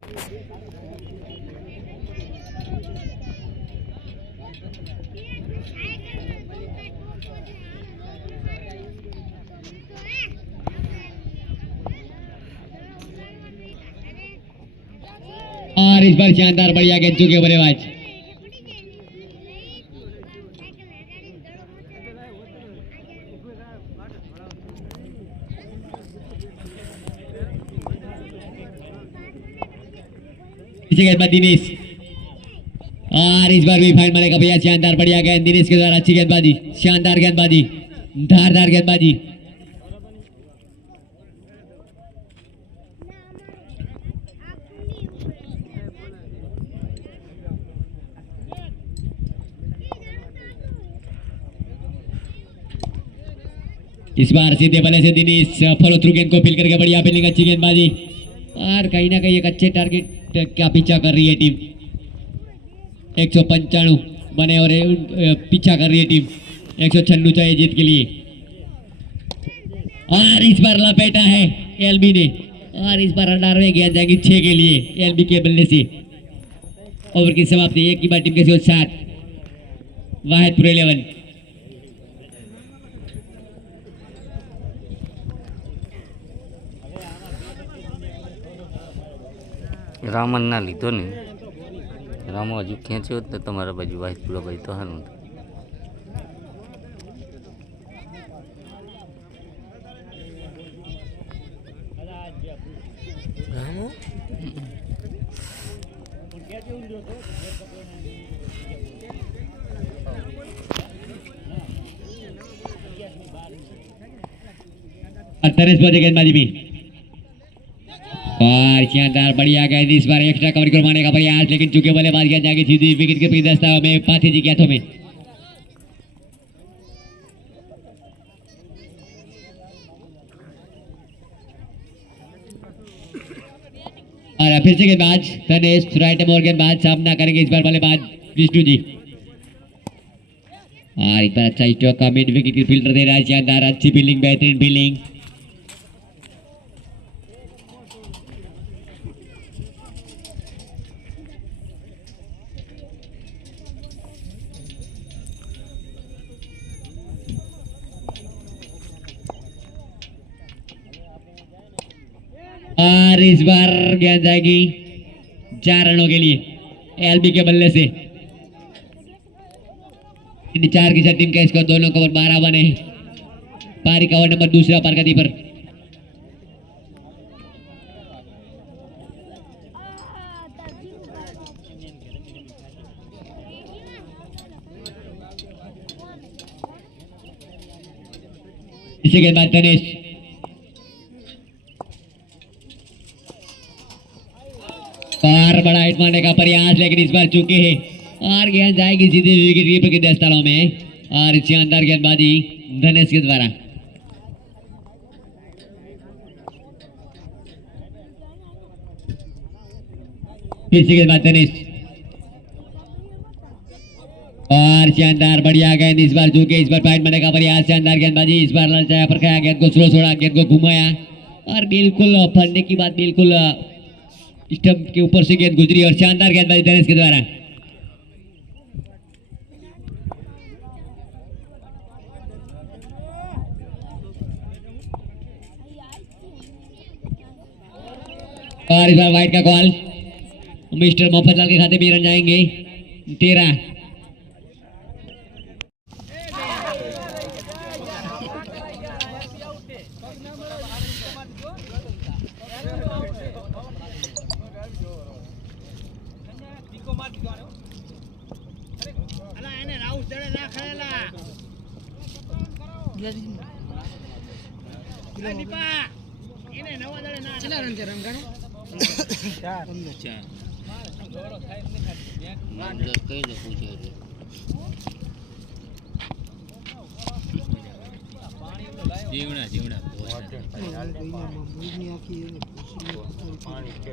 और इस बार शानदार बढ़िया गेंद चुके बल्लेबाज। इसी गेंद में दिनेश, और इस बार भी फाइन मारेगा भैया। शानदार बढ़िया गेंद दिनेश के द्वारा, अच्छी गेंदबाजी, शानदार गेंदबाजी, धारदार गेंदबाजी। इस बार सीधे बल्ले से दिनेश फॉलो थ्रू गेंद को फील करके बढ़िया फील्डिंग, अच्छी गेंदबाजी, और कहीं ना कहीं एक अच्छे टारगेट का पीछा कर रही है टीम। 195 बने और पीछा कर रही है टीम। 196 चाहिए जीत के लिए। और इस बार लपेटा है एलबी ने, और इस बार 18वें गेंद जाएंगी 6 के लिए एलबी के बल्ले से। ओवर की समाप्ति। एक की बार टीम के साथ 7 वाहिदपुर 11। રામન ના લીધો ને, રામો હજુ ખેંચ્યો તો તમારા બાજુ વાહિદપુરા બાજુ તો હારું. गेंदबाजी भी और शानदार बढ़िया गेंद। इस बार एक्स्ट्रा कवर करवाने का प्रयास, लेकिन चूंकि बल्लेबाज गेंद जाएगी सीधी विकेट के गुलदस्ता में पाथी जी के हाथों में। और फिर से गेंदबाज तनेश राइट में और गेंदबाज सामना करेंगे इस बार बल्लेबाज विष्णु जी। और एक बार अच्छा स्ट्रोक का मिड विकेट की फील्डर दे रहा है। शानदार अच्छी फील्डिंग, बेहतरीन फील्डिंग। और इस बार गेंद जाएगी 4 रनों के लिए एलबी के बल्ले से। 4 की टीम का स्कोर, दोनों कवर 12 बने। पारी का ओवर नंबर दूसरा पारगति पर। इसी के बाद तनेश, और बड़ा हिट मारने का प्रयास, लेकिन इस बार चूके हैं और गेंद जाएगी सीधे विकेट कीपर के दस्तालों में। और शानदार गेंदबाजी धनेश के द्वारा। फिर से गेंदबाज धनेश, और शानदार बढ़िया गेंद इस बार चूके। इस बार पॉइंट मारने का प्रयास, शानदार गेंदबाजी। इस बार ललचाया पर खाया, गेंद को स्लो छोड़ा, गेंद को घुमाया, और बिल्कुल फंडने की बात, बिल्कुल स्टंप के ऊपर से गेंद गुजरी। और शानदार गेंदबाजी धनेश के द्वारा। और इस बार वाइड का कॉल, मिस्टर मोफतलाल के खाते में रन जाएंगे 13। जीवना जीवना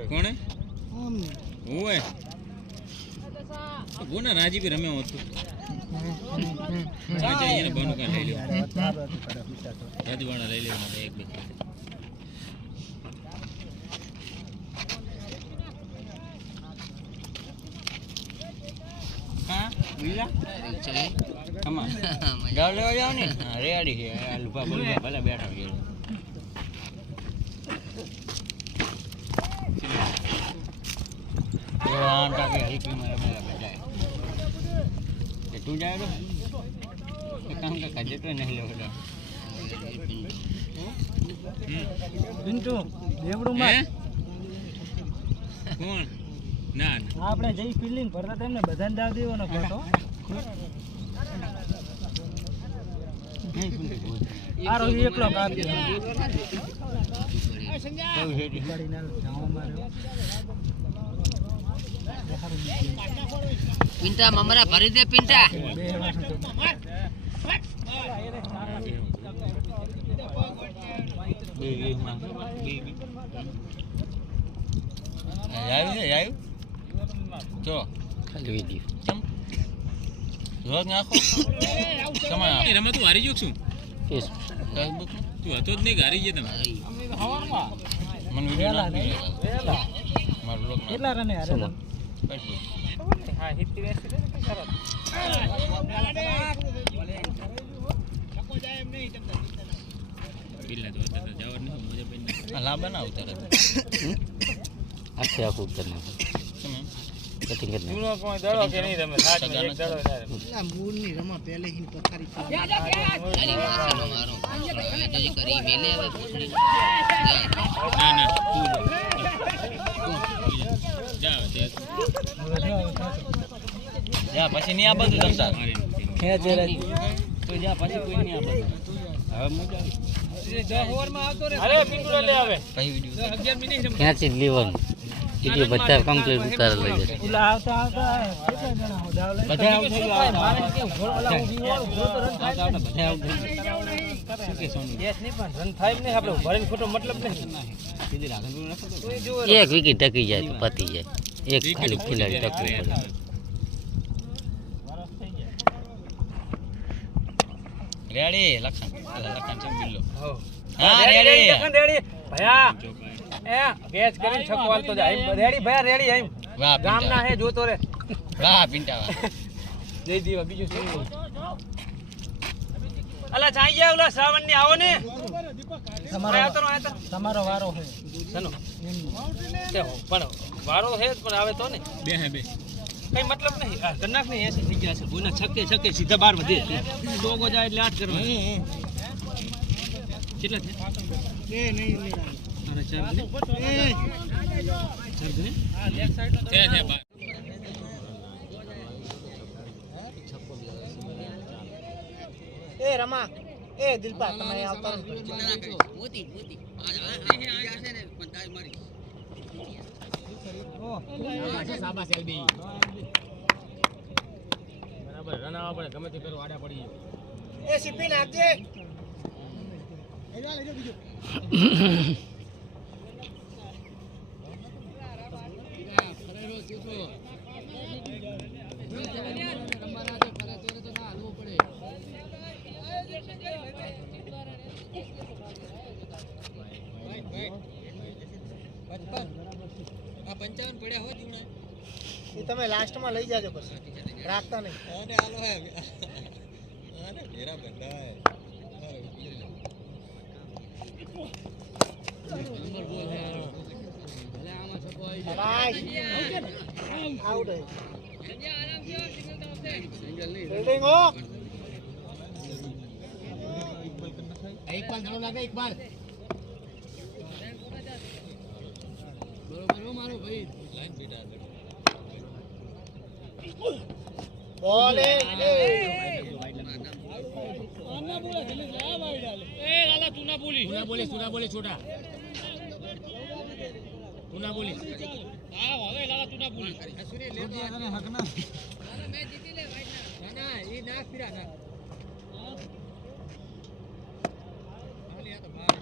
कौन है वो है वो ना राजी भी रमे होतो चाहिए ना बनो का ले लो राजवाड़ा ले ले एक બીજા આમાં ગાવ લેવા જાવ ને રેડી છે લુપા બોલવા ભલે બેઠા છે આંટા કે હરી મારે બરાબર જાય કે તું જાય તો કામ કે કજે તો નહીં લેવો પિન્ટુ દેવડું માં કોણ ના આપણે જઈ ફિલિંગ ભરતા તેમને બધાને દાવ દેવાનો ફોટો આરો એકલો કાપ દે પિંટા મમરા ભરી દે પિંટા આવ્યું તો ખાલી વિડીયો ચમ રોજ નાખો સમય રમત તું હારી જોક છું ફેસબુક તું હતો જ નહીં હારી ગયા તમે મને વિડિયો નાખી મારો લોક કેટલા રને હારે હા હિત્તી વેસી દે કરો બિલ્લા તો જવર ન મજા પડી લા બનાવ તરત આખે આખું કરી નાખો કટિંગ કરી નાખો કોઈ દડો કે નહીં તમે સાત એક દડો થાય આ મૂળ ની રમા પહેલે હી પથારી કરી મેલે હવે ના ના જા પછી નહીં આ બધું તમસા ખેંચ રે તો જા પછી કોઈ નહીં આ બધું હવે મજા આવી 10 ઓવરમાં આવતો રે અરે પિંટુ લે આવે કઈ વિડિયો 11 મિનિટ ક્યાંથી લેવાનું વિડીયો બધા કમ્પ્લીટ ઉતાર લઈ જશે ઉલા આવતા આવતા કેટલા જણા હો દાવ લઈ બધા આઉટ થઈ ગયા મારે કે ઓલા ઊભી વાળો તો રન થાય ને બધા આઉટ થઈ ગયા શું કે સોની યસ નહીં પણ રન થાય ને આપણે ભરીને ખોટો મતલબ નહીં સીધી રાખવાનું નખો કોઈ જો એક વિકેટ ટકી જાય તો પતી જાય એક ખાલી ખેલાડી ટકવું પડે રેડી લખન ચમ બિલ્લો હો હા રેડી રેડી ભયા એ કેચ કરીને છકવાલ તો જાય રેડી ભયા રેડી આમ વાહ ગામ ના હે જોતો રે વાહ પિંટા વાહ જઈ દીવા બીજું શું અલા ચાઈ ગયા ઓલા શ્રાવણ ની આવો ને તમારો વારો છે સનો પણ વારો છે પણ આવે તો ને બે હે બે કઈ મતલબ નહીં કનાક ને 80 થઈ ગયા છે બોના છક્કે છક્કે સીધા બાર વધે ડોગો જાય એટલે 8 કરવા કેટલા છે એ નહીં અરે ચાર ને ચાર ને આ લેફ્ટ સાઈડ છે બા એ રમા એ દિલપા તમે આવતા મોતી મોતી આ છે ને પણ તાઈ મારી શાબાશ એલબી બરાબર રન આવવા પડે ગમે તે કરો આડા પડી એ સીપી નાખજે એ તમે લાસ્ટમાં લઈ જાજો પછી રાખતા નહીં અરે હાલો હે અરે મેરા બંદા હે નંબર બોલ હે ભલે આમાં છકો આવી આઉટ હે આરામ થી સિંગલ તો આવશે સિંગલ નહીં ફિલ્ડિંગ હો એક બાર ઘણો લાગે એક બાર બરોબર હો મારો ભાઈ લાઈન બીટા બોલિંગ આના બોલે જલ્દી જા ભાઈ ડાલે એ લાલા તું ના બોલે છોટા તું ના બોલી હા હવે લાલા તું ના બોલી સુરે લે તો આને હક ના અરે મેચ જીતી લે ભાઈ ના ના ઈ નાખ ફિરા ના હાલી આ તો બાર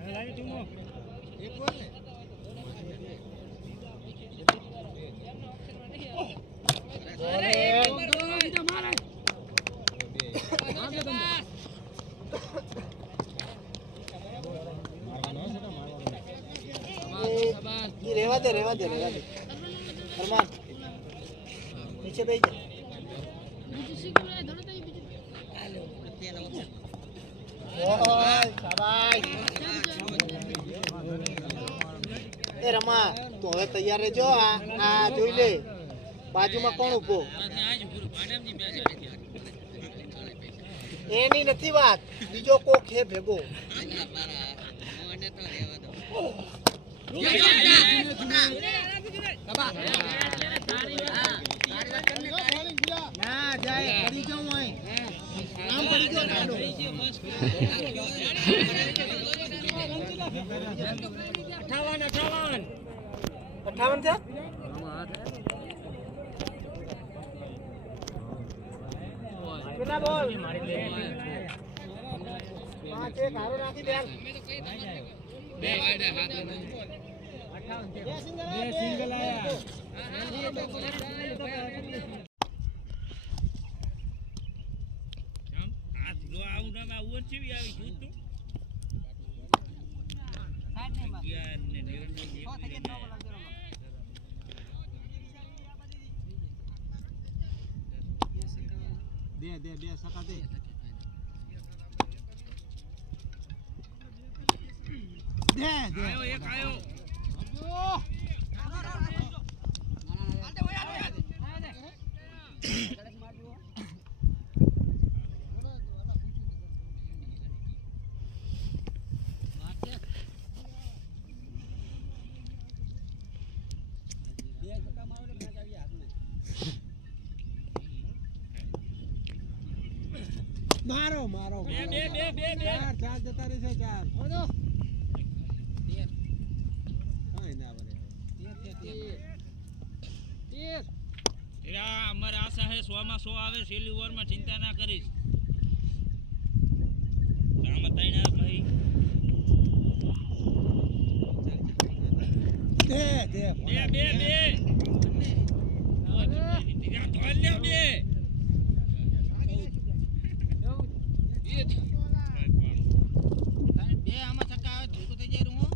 એ લાલી ટીમો એક બોલ ને અરે એક નંબર બીજો મારે આગે તમે મારવાનો છે મારવાનો ઈ રેવા દે ફરમાન નીચે બેસી જા. ઓય, શાબાશ. એ રમા તું હવે તૈયાર રહેજો. આ જોઈ લે બાજુમાં કોણ ઉભો. એની નથી વાત, બીજો કોક હે ભેગો. ના જાય પડી જાઉં અહીં. આમ પડી ગયો ઠાંડો. 58 થયા. કેટલા બોલ? 5 એક હારો નાખી દે. બે સિંગલ આયા. બે સકા દે. આયો એક આયો. મારો મારો બે ચાર જતા રહેશે. ચાર અમારે આશા હે 100 માં 100 આવે. છેલ્લી ઓવરમાં ચિંતા ના કરીશ. આમાં તૈણા ભાઈ બે આમાં છક્કા આવે ધોકો થઈ જાય. હું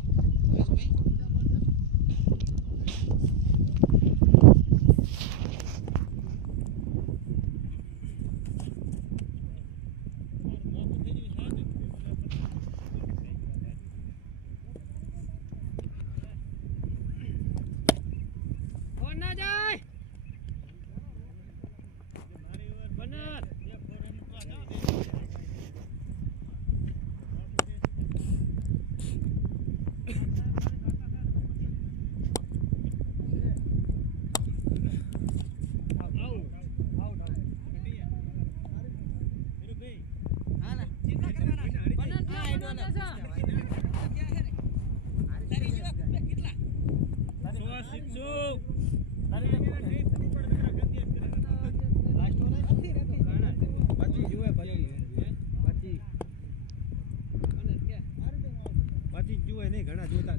ઘણા જોતા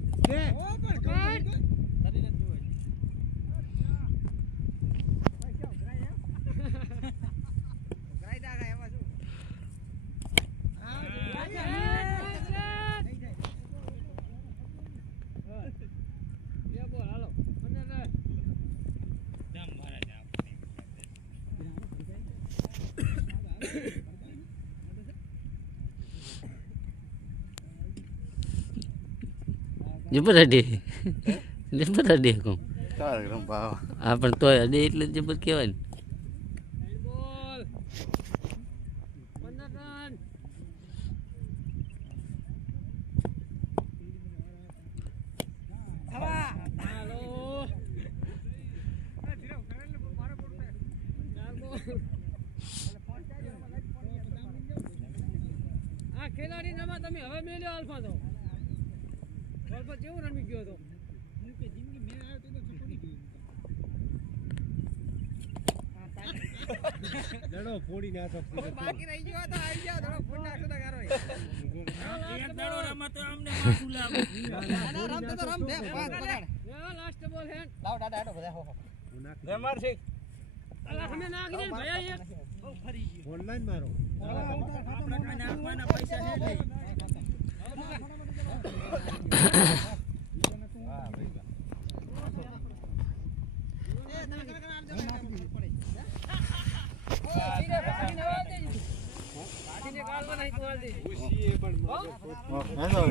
જબર અડે કહું. હા પણ તોય અડે એટલે જબર કહેવાય ને. આ ખેલાડી નામાં તમે હવે મેલ્યો આલ્ફા તો બોલ કેવું રમી ગયો તો જિંદગી મેં આવ્યો તો છોડી ગયો દડો ફોડી નાખો બાકી રહી ગયો તો આવી જાવ દડો ફોડી નાખો તો ગારો એક દડો રમત તો અમને માથું લાગે રમતો તો રમ દે પાસ બગાડ લાસ્ટ બોલ હેન્ડ લાવ દાદા હેડો બધા હો રે માર છે અલા હમે નાખી દે ભાઈ એક બહુ ફરી ગયો ઓનલાઈન મારો આપણા કાને નાખવાના પૈસા છે નહીં હેલો